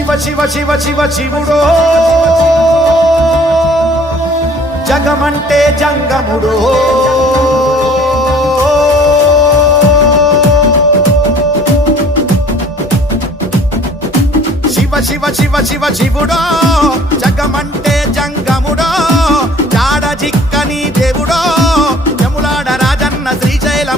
శివ శివ శివ శివ శివుడో జగమంటే జంగముడో శివ శివ శివ శివ శివుడో జగమంటే జంగముడో జాడ జిక్కని దేవుడో యములాడ రాజన్న శ్రీశైల